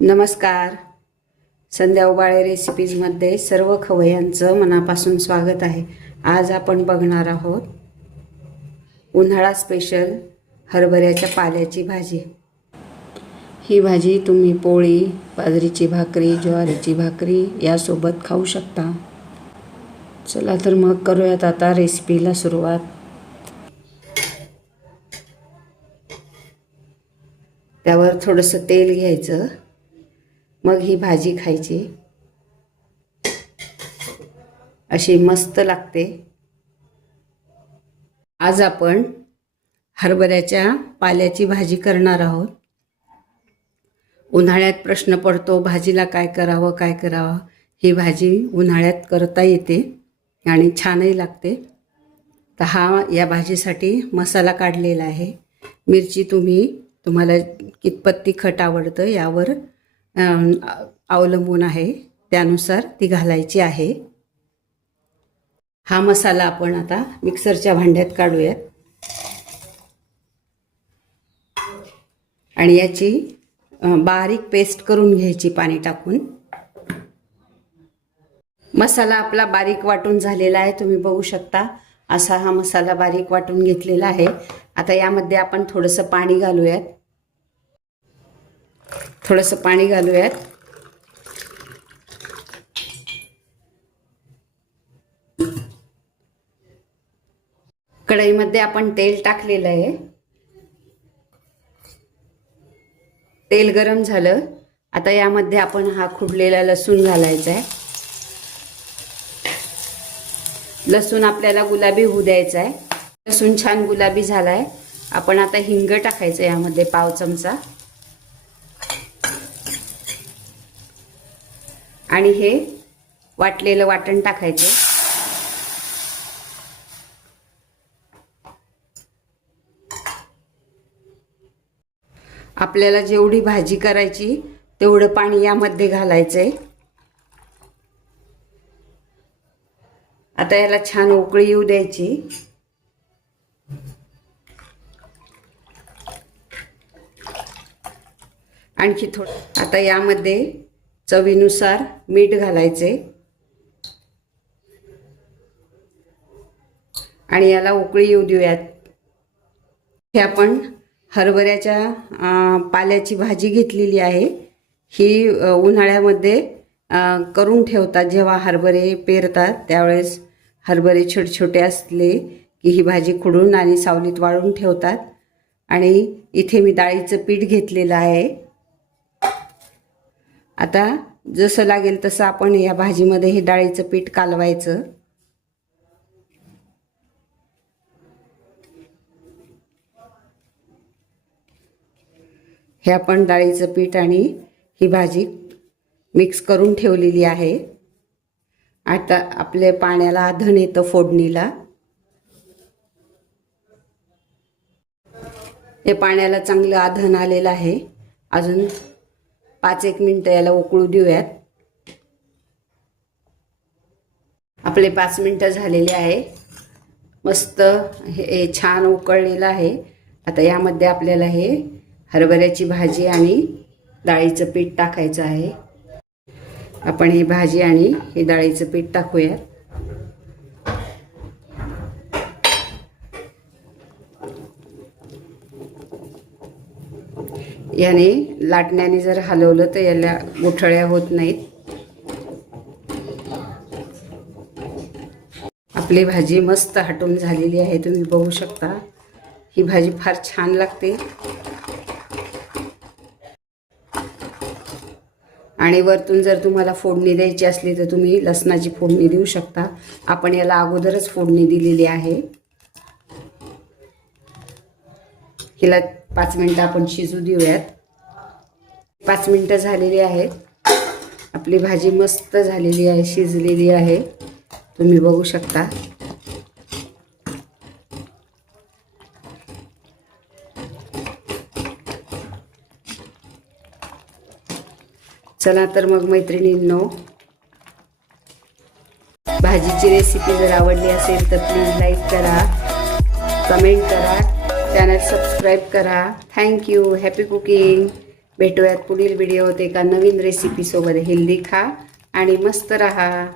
नमस्कार. संध्या उबाळे रेसिपीजमध्ये सर्व खवय्यांचं मनापासून स्वागत आहे. आज आपण बघणार आहोत उन्हाळा स्पेशल हरभऱ्याच्या पाल्याची भाजी. ही भाजी तुम्ही पोळी, बाजरीची भाकरी, ज्वारीची भाकरी यासोबत खाऊ शकता. चला तर मग करूयात आता रेसिपीला सुरुवात. त्यावर थोडंसं तेल घ्यायचं, मग ही भाजी खायची. अशी मस्त लागते. आज आपण हरभऱ्याच्या पाल्याची भाजी करणार आहोत. उन्हाळ्यात प्रश्न पडतो भाजीला काय करावं. ही भाजी उन्हाळ्यात करता येते आणि छानही लागते. तर या भाजीसाठी मसाला काढलेला आहे. मिरची तुम्हाला कितपत तिखट आवडतं यावर अवलंबून आहे, त्यानुसार ती घालायची आहे. हा मसाला आपण आता मिक्सरच्या भांड्यात काढूयात आणि याची बारीक पेस्ट करून घ्यायची पाणी टाकून. मसाला आपला बारीक वाटून झालेला आहे, तुम्ही बघू शकता. असा हा मसाला बारीक वाटून घेतलेला आहे. आता यामध्ये आपण थोडंसं पाणी घालूयात. कढईमध्ये आपण तेल टाकलेलं आहे. तेल गरम झालं. आता यामध्ये आपण हा खुडलेला लसूण घालायचा आहे. लसूण आपल्याला गुलाबी होऊ द्यायचा आहे. लसूण छान गुलाबी झालाय. आपण आता हिंग टाकायचं यामध्ये 1 चमचा आणि हे वाटलेलं वाटण टाकायचं. आपल्याला जेवढी भाजी करायची तेवढं पाणी यामध्ये घालायचंय. आता याला छान उकळी येऊ द्यायची. आणखी थोडं. आता यामध्ये चवीनुसार मीठ घालायचे आणि याला उकळी येऊ देऊयात. हे आपण हरभऱ्याच्या पाल्याची भाजी घेतलेली आहे. ही उन्हाळ्यामध्ये करून ठेवतात. जेव्हा हरभरे पेरतात त्यावेळेस हरभरे छोटे असले की ही भाजी खुडून आणि सावलीत वाळून ठेवतात. आणि इथे मी डाळीचं पीठ घेतलेलं आहे. आता जसं लागेल तसं आपण या भाजीमध्ये हे डाळीचं पीठ कालवायचं. हे आपण डाळीचं पीठ आणि ही भाजी मिक्स करून ठेवलेली आहे. आता आपल्या पाण्याला आधण येतं फोडणीला. हे पाण्याला चांगलं आधण आलेलं आहे. अजून 5-1 मिनिटं याला उकळू देऊयात. आपले 5 मिनिटं झालेले आहे. मस्त हे छान उकळलेलं आहे. आता यामध्ये आपल्याला हे हरभऱ्याची भाजी आणि डाळीचं पीठ टाकायचं आहे. आपण ही भाजी आणि हे डाळीचं पीठ टाकूयात. याने लाटण्याने जर हलवलं तर याला गुठळ्या होत नाहीत. आपली भाजी मस्त हटून झालेली आहे, तुम्ही बघू शकता. ही भाजी फार छान लागते. आणि वरतून जर तुम्हाला फोडणी द्यायची असली तर तुम्ही लसणाची फोडणी देऊ शकता. आपण याला अगोदरच फोडणी दिलेली आहे. हिला 5 मिनिटं आपण शिजू देऊयात. 5 मिनिटं झालेली आहेत. आपली भाजी मस्त झालेली आहे, शिजलेली आहे, तुम्ही बघू शकता. चला तर मग मैत्रिणींनो, भाजीची रेसिपी जर आवडली असेल तर प्लीज लाईक करा, कमेंट करा, चॅनल सबस्क्राईब करा. थँक्यू. Happy cooking. भेटूयात पुढील व्हिडिओत एका नवीन रेसिपीसोबत. हेल्दी खा आणि मस्त रहा.